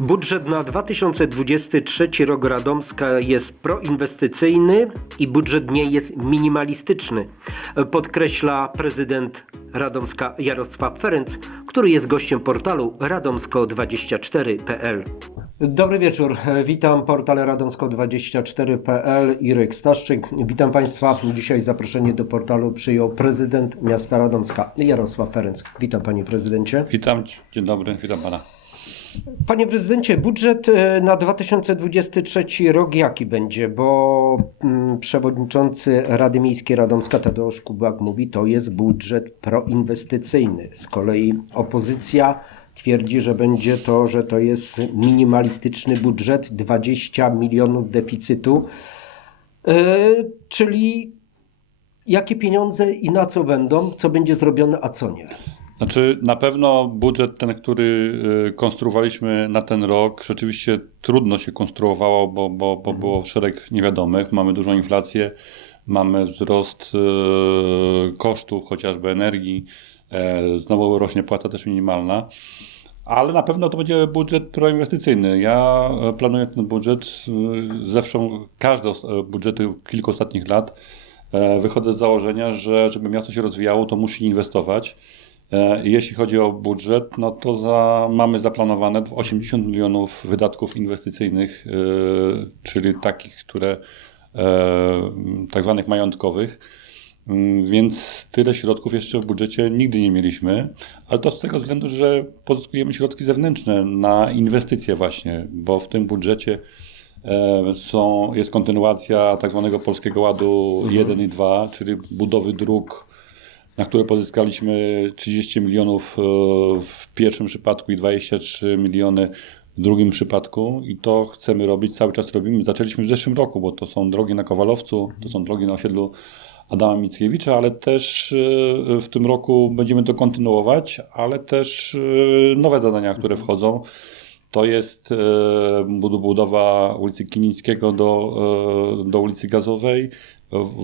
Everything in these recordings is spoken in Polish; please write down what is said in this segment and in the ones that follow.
Budżet na 2023 rok Radomska jest proinwestycyjny i budżet nie jest minimalistyczny, podkreśla prezydent Radomska Jarosław Ferenc, który jest gościem portalu radomsko24.pl. Dobry wieczór, witam portal radomsko24.pl, Irek Staszczyk. Witam Państwa. Dzisiaj zaproszenie do portalu przyjął prezydent miasta Radomska Jarosław Ferenc. Witam Panie Prezydencie. Witam, dzień dobry, witam pana. Panie prezydencie, budżet e, na 2023 rok jaki będzie? Bo mm, przewodniczący Rady Miejskiej Radomska Tadeusz Kubak mówi, to jest budżet proinwestycyjny. Z kolei opozycja twierdzi, że będzie to, że to jest minimalistyczny budżet, 20 milionów deficytu. E, czyli jakie pieniądze i na co będą, co będzie zrobione, a co nie? Znaczy, na pewno budżet ten, który y, konstruowaliśmy na ten rok, rzeczywiście trudno się konstruowało, bo, bo, bo było szereg niewiadomych. Mamy dużą inflację, mamy wzrost y, kosztów chociażby energii, e, znowu rośnie płaca też minimalna. Ale na pewno to będzie budżet proinwestycyjny. Ja e, planuję ten budżet, y, zewsząd każde os- e, budżety kilku ostatnich lat, e, wychodzę z założenia, że żeby miasto się rozwijało, to musi inwestować. E, Jeśli chodzi o budżet, no to za, mamy zaplanowane 80 milionów wydatków inwestycyjnych, e, czyli takich, które e, tak zwanych majątkowych. Mm, Więc tyle środków jeszcze w budżecie nigdy nie mieliśmy, ale to z tego względu, że pozyskujemy środki zewnętrzne na inwestycje właśnie, bo w tym budżecie są, jest kontynuacja tak zwanego Polskiego Ładu 1 i 2, czyli budowy dróg, na które pozyskaliśmy 30 milionów e, w pierwszym przypadku i 23 miliony w drugim przypadku i to chcemy robić, cały czas robimy. Zaczęliśmy w zeszłym roku, bo to są drogi na Kowalowcu, to są drogi na osiedlu Adama Mickiewicza, ale też e, w tym roku będziemy to kontynuować, ale też e, nowe zadania, które wchodzą. To jest bud- budowa ulicy Kilińskiego do, do ulicy Gazowej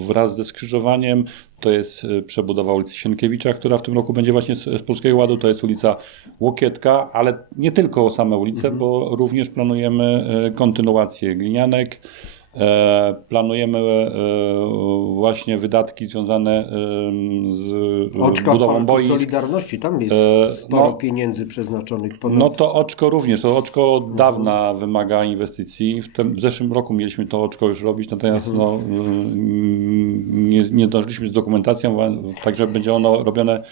wraz ze skrzyżowaniem. To jest e, przebudowa ulicy Sienkiewicza, która w tym roku będzie właśnie z, z Polskiego Ładu. To jest ulica Łokietka, ale nie tylko same ulice, bo również planujemy e, kontynuację Glinianek. E, Planujemy e, właśnie wydatki związane e, z Oczka budową Parku boisk. Solidarności, tam jest sporo no. pieniędzy przeznaczonych. Ponad... No to oczko również, to oczko od dawna wymaga inwestycji. W, tym, w zeszłym roku mieliśmy to oczko już robić, natomiast no, mm, nie, nie zdążyliśmy z dokumentacją, także będzie ono robione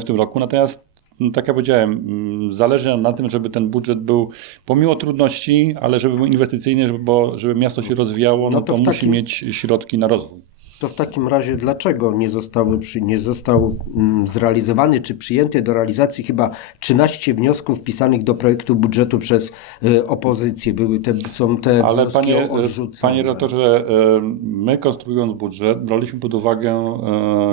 w tym roku. Natomiast no, tak jak powiedziałem, mm, zależy nam na tym, żeby ten budżet był pomimo trudności, ale żeby był inwestycyjny, żeby, bo, żeby miasto się rozwijało, no, No to to, musi takim- mieć środki na rozwój. To w takim razie dlaczego nie, zostały nie został mm, zrealizowany czy przyjęty do realizacji chyba 13 wniosków wpisanych do projektu budżetu przez y, opozycję? Były te, są te Ale panie, odrzucone. panie redaktorze, e, my konstruując budżet braliśmy pod uwagę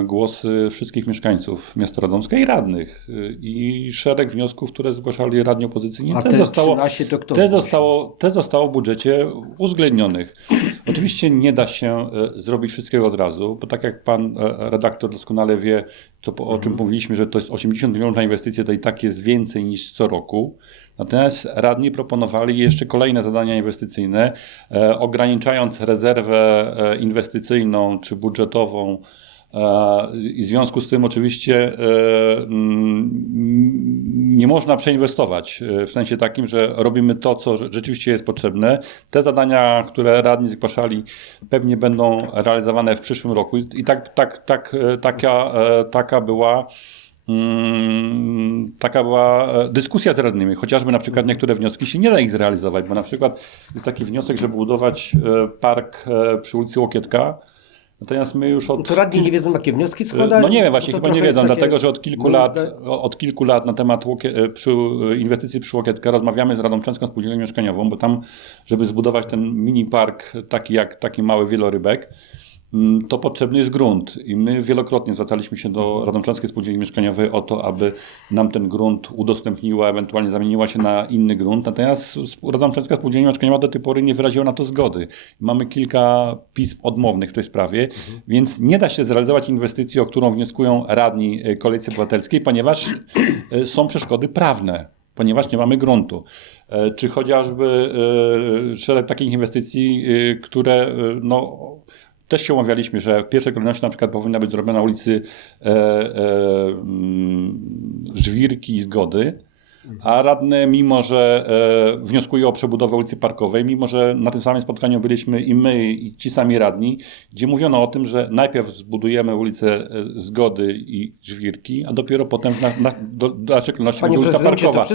głosy wszystkich mieszkańców miasta Radomska i radnych i szereg wniosków, które zgłaszali radni opozycyjni. A Te te zostało, 13 to kto te, zostało, te zostało w budżecie uwzględnionych. Oczywiście nie da się e, zrobić wszystkiego od razu, bo tak jak pan e, redaktor doskonale wie, co, o czym Mhm. mówiliśmy, że to jest 80 milionów na inwestycje, to i tak jest więcej niż co roku. Natomiast radni proponowali jeszcze kolejne zadania inwestycyjne, e, ograniczając rezerwę inwestycyjną czy budżetową. E, I w związku z tym oczywiście e, mm, nie można przeinwestować e, w sensie takim, że robimy to, co rze- rzeczywiście jest potrzebne. Te zadania, które radni zgłaszali, pewnie będą realizowane w przyszłym roku. I tak, tak, tak, taka, taka była. Mm, Taka była dyskusja z radnymi, chociażby na przykład niektóre wnioski się nie da ich zrealizować, bo na przykład jest taki wniosek, żeby budować park przy ulicy Łokietka, natomiast my już od... To radni nie wiedzą, jakie wnioski składają? No nie wiem, właśnie Bo to chyba nie wiedzą, takie- dlatego że od kilku lat, od kilku lat na temat łokie, e, przy, e, inwestycji przy Łokietka rozmawiamy z Radomczęską Spółdzielnią Mieszkaniową, bo tam, żeby zbudować ten mini park, taki jak taki mały wielorybek, to potrzebny jest grunt. I my wielokrotnie zwracaliśmy się do Radomczęskiej Spółdzielni Mieszkaniowej o to, aby nam ten grunt udostępniła, ewentualnie zamieniła się na inny grunt. Natomiast Radomczęska Spółdzielnia Mieszkaniowa do tej pory nie wyraziła na to zgody. Mamy kilka pism odmownych w tej sprawie, więc nie da się zrealizować inwestycji, o którą wnioskują radni e, Koalicji Obywatelskiej, ponieważ e, są przeszkody prawne. ponieważ nie mamy gruntu. E, Czy chociażby szereg takich inwestycji, które no, też się umawialiśmy, że w pierwszej kolejności na przykład powinna być zrobiona na ulicy e, e, mm, Żwirki i Zgody, a radny, mimo że e, wnioskuje o przebudowę ulicy Parkowej, mimo że na tym samym spotkaniu byliśmy i my, i ci sami radni, gdzie mówiono o tym, że najpierw zbudujemy ulicę e, Zgody i Żwirki, a dopiero potem na, na, do, do będzie ulica Parkowa.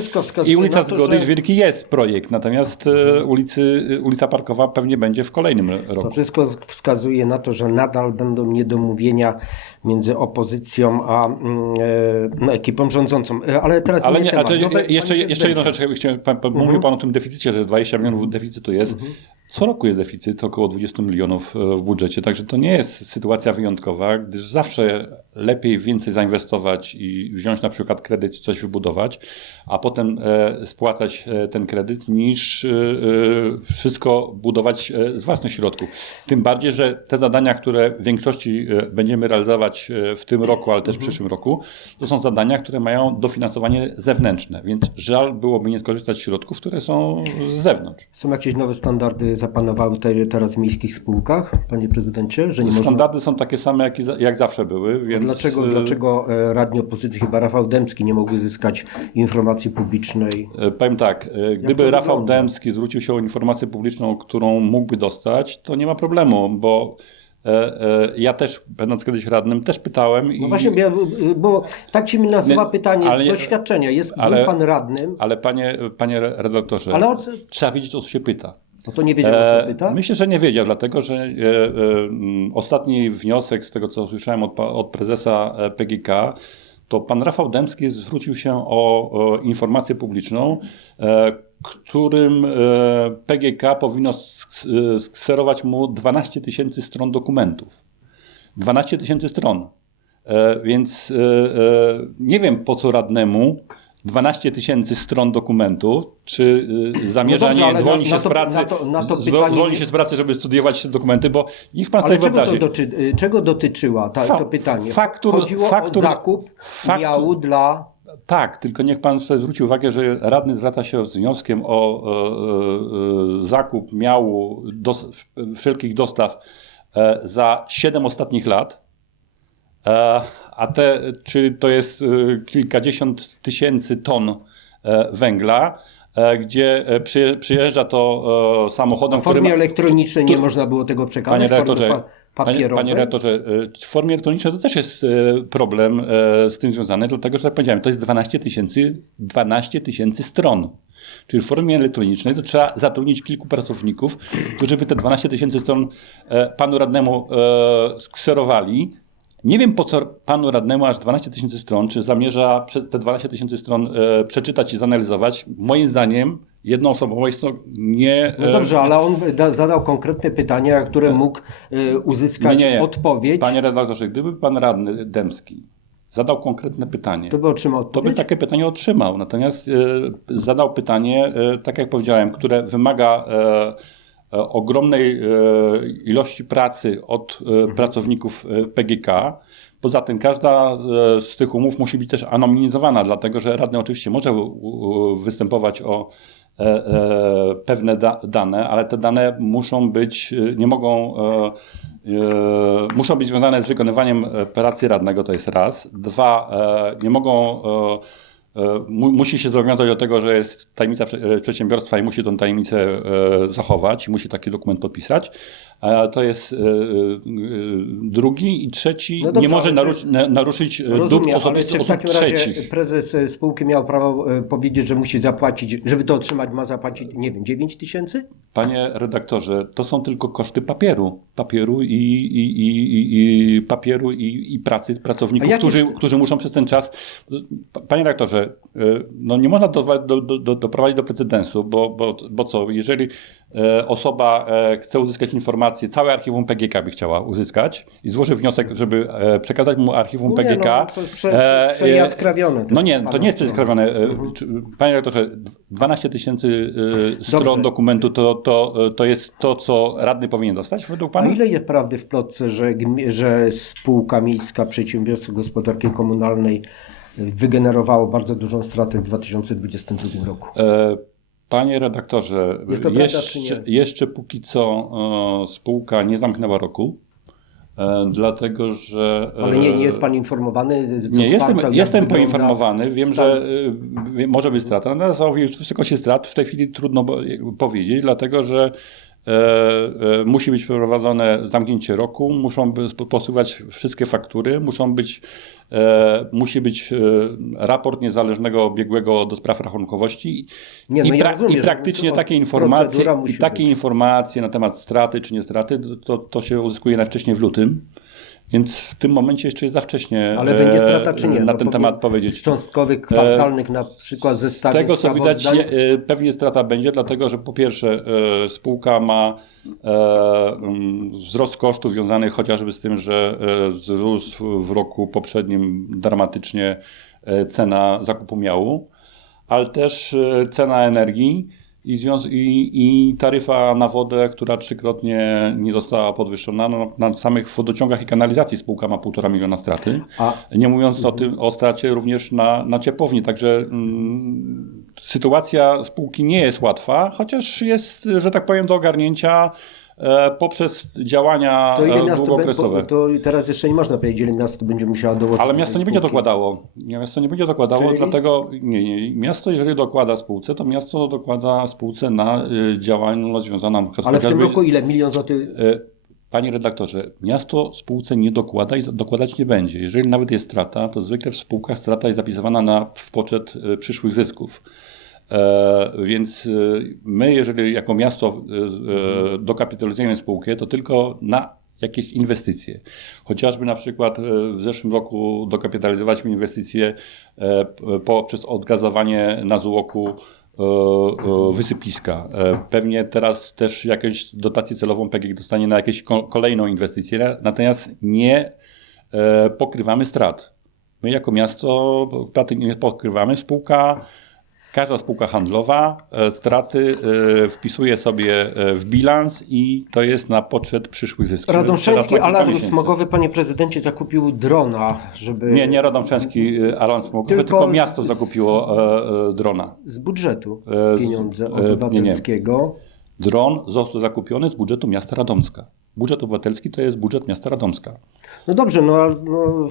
I ulica to, Zgody i że- Żwirki jest projekt, natomiast e, ulicy, ulica Parkowa pewnie będzie w kolejnym roku. To wszystko wskazuje na to, że nadal będą niedomówienia między opozycją a mm, e, no, ekipą rządzącą. E, Ale teraz Ale inny nie, temat. ale Nowe- jeszcze, jeszcze jedną rzecz. Chciałem, pan, pan, Mówił pan o tym deficycie, że 20 milionów deficytu jest. Co roku jest deficyt, około 20 milionów e, w budżecie, także to nie jest sytuacja wyjątkowa, gdyż zawsze lepiej więcej zainwestować i wziąć na przykład kredyt, coś wybudować, a potem e, spłacać e, ten kredyt, niż wszystko budować z własnych środków. Tym bardziej, że te zadania, które w większości będziemy realizować w tym roku, ale też w przyszłym roku, to są zadania, które mają dofinansowanie zewnętrzne, więc żal byłoby nie skorzystać z środków, które są z zewnątrz. Są jakieś nowe standardy zapanowały te, teraz w miejskich spółkach, panie prezydencie? Że nie można... Standardy są takie same, jak, jak zawsze były, więc... Dlaczego, e, dlaczego e, radni opozycji, chyba Rafał Dębski, nie mogły zyskać informacji publicznej? e, Powiem tak, e, gdyby Rafał wygląda? Dębski zwrócił się o informację publiczną, którą mógłby dostać, to nie ma problemu, bo ja też, będąc kiedyś radnym, też pytałem i... No właśnie, bo tak ci mi nasuwa Nie, pytanie ale z doświadczenia. Jest ale- pan radnym, Ale panie, panie redaktorze, ale o co, trzeba wiedzieć, o co się pyta. No to nie wiedział, o co E, pyta? Myślę, że nie wiedział, dlatego że e, e, ostatni wniosek, z tego co słyszałem od, od prezesa PGK, to pan Rafał Dębski zwrócił się o, o informację publiczną, e, którym e, PGK powinno sk- skserować mu 12 tysięcy stron dokumentów. 12 tysięcy stron. E, Więc e, nie wiem po co radnemu 12 tysięcy stron dokumentów, czy zamierza No dobrze, nie ale zwolnić na- się to- z pracy, na to- na to z- pytanie- się z pracy, żeby studiować te dokumenty, bo niech pan Ale sobie czego, to wyobrazi. doczy, y, czego dotyczyła ta, Fa- to pytanie? faktur- Chodziło faktur- o zakup faktur- miału dla... Tak, tylko niech pan sobie zwróci uwagę, że radny zwraca się z wnioskiem o e, e, zakup miału dos, wszelkich dostaw e, za 7 ostatnich lat. E, a te, czy to jest e, kilkadziesiąt tysięcy ton e, węgla, gdzie przyje, przyjeżdża to samochodem, W formie ma, elektronicznej nie można było tego przekazać, Panie redaktorze, pa- Panie, panie redaktorze, w formie elektronicznej to też jest problem z tym związany, dlatego że tak powiedziałem, to jest 12 tysięcy 12 tysięcy stron. Czyli w formie elektronicznej to trzeba zatrudnić kilku pracowników, którzy by te 12 tysięcy stron panu radnemu skserowali. Nie wiem po co panu radnemu aż 12 tysięcy stron, czy zamierza przez te 12 tysięcy stron e, przeczytać i zanalizować. Moim zdaniem jednoosobowo jest to nie... No e, dobrze, ale on da, zadał konkretne pytania, na które mógł y, uzyskać Nie, nie, odpowiedź. Panie redaktorze, gdyby pan radny Dębski zadał konkretne pytanie, To by otrzymał to by odpowiedź? takie pytanie otrzymał. Natomiast e, zadał pytanie, e, tak jak powiedziałem, które wymaga e, e, ogromnej e, ilości pracy od e, Mhm. pracowników e, PGK. Poza tym każda e, z tych umów musi być też anonimizowana, dlatego że radny oczywiście może występować o e, e, pewne da, dane, ale te dane muszą być, e, nie mogą, e, e, muszą być związane z wykonywaniem e, pracy radnego, to jest raz. Dwa, e, nie mogą, e, e, musi się zobowiązać do tego, że jest tajemnica prze- przedsiębiorstwa i musi tę tajemnicę e, zachować musi taki dokument podpisać. E, To jest e, e, drugi i trzeci, No dobrze, nie może naruszyć, na- naruszyć e, dóbr osobistych czy w osób takim razie trzecich. prezes spółki miał prawo powiedzieć, że musi zapłacić, żeby to otrzymać, ma zapłacić, nie wiem, 9 tysięcy? Panie redaktorze, to są tylko koszty papieru. Papieru i, i, i, i, papieru i, i pracy A pracowników, którzy, jest- którzy muszą przez ten czas. Panie redaktorze, no nie można do, do, do, do, doprowadzić do precedensu, bo, bo, bo co, jeżeli osoba e, chce uzyskać informacje, całe archiwum PGK by chciała uzyskać i złoży wniosek, żeby e, przekazać mu archiwum Nie, PGK. no, to jest prze, prze, e, przejaskrawione. No nie, to nie jest strony. skrawione. Mhm. Panie redaktorze, 12 tysięcy stron Dobrze. dokumentu to, to, to jest to, co radny powinien dostać według A pana? ile jest prawdy w plotce, że, że spółka miejska Przedsiębiorstwo Gospodarki Komunalnej wygenerowało bardzo dużą stratę w 2022 roku. E, Panie redaktorze, jeszcze, jeszcze póki co e, spółka nie zamknęła roku, e, dlatego że... e, Ale nie, nie jest Pan informowany? Co Nie, jestem, jestem poinformowany. Wiem, stan? że może być strata. Natomiast o już wysokości strat w tej chwili trudno powiedzieć, dlatego że e, e, musi być przeprowadzone zamknięcie roku, muszą by posuwać wszystkie faktury, muszą być, musi być e, raport niezależnego biegłego do spraw rachunkowości Nie, no i, ja pra- rozumiem, i praktycznie takie informacje, i takie być. informacje na temat straty czy nie straty, to, to się uzyskuje najwcześniej w lutym. Więc w tym momencie jeszcze jest za wcześnie Ale będzie e, strata czy nie? na No, ten temat powiedzieć. cząstkowych, kwartalnych na przykład Z zestawień tego co widać, e, pewnie strata będzie, dlatego że po pierwsze e, spółka ma mm, wzrost kosztów związanych chociażby z tym, że wzrósł w roku poprzednim dramatycznie cena zakupu miału, ale też cena energii i, związ- i, i taryfa na wodę, która trzykrotnie nie została podwyższona. No, na samych wodociągach i kanalizacji spółka ma półtora miliona straty. A Nie mówiąc o tym, o stracie również na, na ciepłowni. Także mm, sytuacja spółki nie jest łatwa, chociaż jest, że tak powiem, do ogarnięcia poprzez działania to ile e, miasto długookresowe. to teraz jeszcze nie można powiedzieć, ile miasto będzie musiało dołożyć. Ale miasto nie będzie dokładało. Miasto nie będzie dokładało, Czyli? dlatego nie, nie. Miasto, jeżeli dokłada spółce, to miasto dokłada spółce na y, działalność związaną Ale w tym roku ile? Milion złotych? E, Panie redaktorze, miasto spółce nie dokłada i dokładać nie będzie. Jeżeli nawet jest strata, to zwykle w spółkach strata jest zapisywana na, w poczet e, przyszłych zysków. E, więc e, my, jeżeli jako miasto e, dokapitalizujemy spółkę, to tylko na jakieś inwestycje. Chociażby na przykład w zeszłym roku dokapitalizowaliśmy inwestycje poprzez odgazowanie na złoku wysypiska. Pewnie teraz też jakąś dotację celową PGG dostanie na ko- kolejną inwestycję, natomiast nie pokrywamy strat. My jako miasto straty nie pokrywamy. Spółka, każda spółka handlowa e, straty e, wpisuje sobie e, w bilans i to jest na poczet przyszłych zysków. Radomszewski alarm smogowy, panie prezydencie, zakupił drona, żeby... Nie, nie Radomczewski e, alarm smogowy, Tylko tylko, z- miasto z- zakupiło e, drona. Z budżetu z- pieniądze e, nie, nie. obywatelskiego. Dron został zakupiony z budżetu miasta Radomska. Budżet obywatelski to jest budżet miasta Radomska. No dobrze, no, no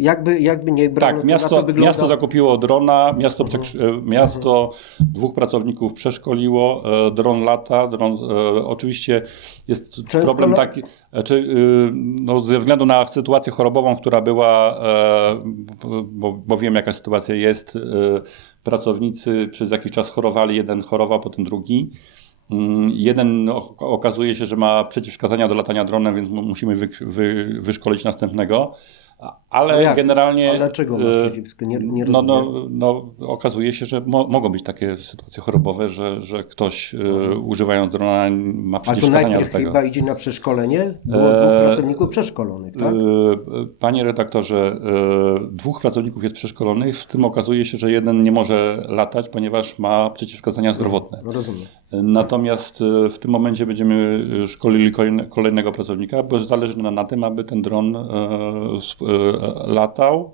jakby, jakby nie brano, Tak, miasto, to miasto zakupiło drona, miasto, przekrzy- e, miasto dwóch pracowników przeszkoliło, e, dron lata, dron, e, oczywiście jest Często problem la- taki, znaczy, y, no, ze względu na sytuację chorobową, która była, e, bo, bo wiem jaka sytuacja jest, e, pracownicy przez jakiś czas chorowali, jeden chorował, potem drugi. Mm, Jeden okazuje się, że ma przeciwwskazania do latania dronem, więc mu- musimy wy, wy, wyszkolić następnego. Ale No jak? generalnie. Ale dlaczego ma e, przeciwwskazania? Nie, nie no, rozumiem. no, no, okazuje się, że mo, mogą być takie sytuacje chorobowe, że, że ktoś e, używając drona ma przeciwwskazania do najpierw tego. chyba idzie na przeszkolenie? Było Eee, dwóch pracowników przeszkolonych, tak? E, Panie redaktorze, e, dwóch pracowników jest przeszkolonych, w tym okazuje się, że jeden nie może latać, ponieważ ma przeciwwskazania zdrowotne. No rozumiem. Natomiast e, w tym momencie będziemy szkolili kolejne- kolejnego pracownika, bo zależy nam na tym, aby ten dron e, e, latał,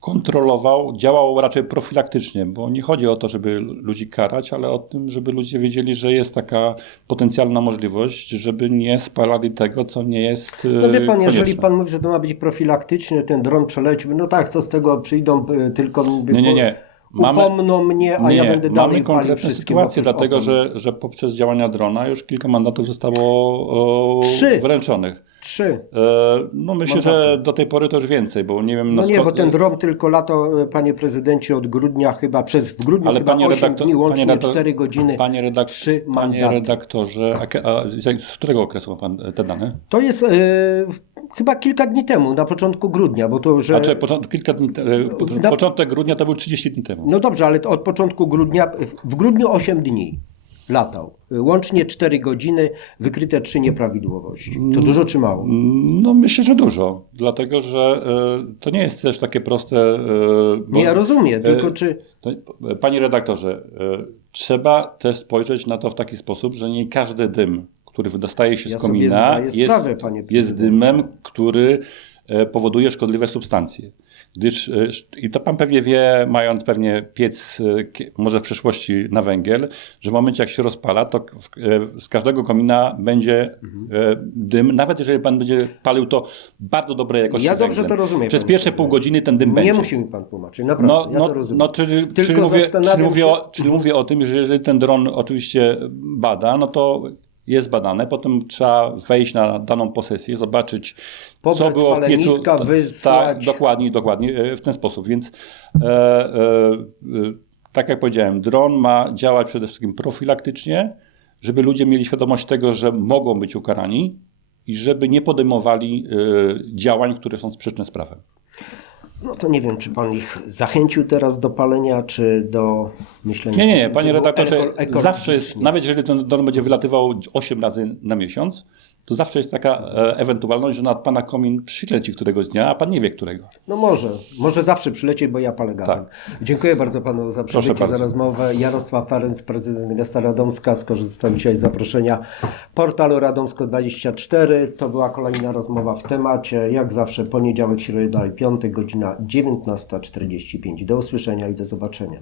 kontrolował, działał raczej profilaktycznie, bo nie chodzi o to, żeby ludzi karać, ale o tym, żeby ludzie wiedzieli, że jest taka potencjalna możliwość, żeby nie spalali tego, co nie jest No wie pan, jeżeli konieczne. pan mówi, że to ma być profilaktyczny, ten dron przeleci, no tak, co z tego przyjdą tylko Nie, nie, nie. Mamy, upomną mnie, a nie, ja będę Mamy dalej wszystkim sytuację, oprócz dlatego że, że poprzez działania drona już kilka mandatów zostało o, Trzy. wręczonych. Trzy. E, No myślę, Mandaty. że do tej pory to już więcej, bo nie wiem No nie, bo ten dron tylko latał, y, panie prezydencie, od grudnia chyba, przez w grudniu Ale chyba panie 8 redaktor- dni, łącznie panie redaktor- 4 godziny. Panie, redak- Trzy panie mandaty. redaktorze, a, a z, którego okresu ma pan te dane? To jest y, chyba kilka dni temu, na początku grudnia, bo to, że... Znaczy, początek, kilka dni, e, Na- początek grudnia to był 30 dni temu. No dobrze, ale to od początku grudnia, w grudniu 8 dni latał. Łącznie 4 godziny, wykryte 3 nieprawidłowości. To dużo czy mało? No myślę, że dużo, dlatego że e, to nie jest też takie proste. e, bo- Nie, ja rozumiem, tylko e, czy... Panie redaktorze, e, trzeba też spojrzeć na to w taki sposób, że nie każdy dym, który wydostaje się Ja z komina, jest, sprawę, jest dymem, który e, powoduje szkodliwe substancje. Gdyż, e, i to pan pewnie wie, mając pewnie piec, e, może w przyszłości na węgiel, że w momencie jak się rozpala, to z każdego komina będzie dym, nawet jeżeli pan będzie palił to bardzo dobrej jakości Ja dobrze węglem. to rozumiem, Przez pierwsze pół godziny ten dym Nie będzie. musi mi pan tłumaczyć, naprawdę, No, ja no, to rozumiem. no czyli, Tylko czyli, mówię, mówię się- o, mówię o tym, że jeżeli ten dron oczywiście bada, no to jest badane, potem trzeba wejść na daną posesję, zobaczyć, Pobrać co było w piecu. Tak, wysłać. dokładnie, dokładnie, e, w ten sposób. Więc e, e, e, tak jak powiedziałem, dron ma działać przede wszystkim profilaktycznie, żeby ludzie mieli świadomość tego, że mogą być ukarani i żeby nie podejmowali e, działań, które są sprzeczne z prawem. No to nie wiem, czy pan ich zachęcił teraz do palenia, czy do myślenia. Nie, nie, nie, panie redaktorze, zawsze jest, nawet jeżeli ten dron będzie wylatywał 8 razy na miesiąc, to zawsze jest taka e, ewentualność, że nad pana komin przyleci któregoś dnia, a pan nie wie którego. No może, może zawsze przylecieć, bo ja palę gazem. Dziękuję bardzo panu za przybycie, za bardzo. rozmowę. Jarosław Ferenc, prezydent miasta Radomska, skorzystał dzisiaj z zaproszenia portalu Radomsko24. To była kolejna rozmowa w temacie. Jak zawsze poniedziałek, środa i piątek, godzina 19.45. Do usłyszenia i do zobaczenia.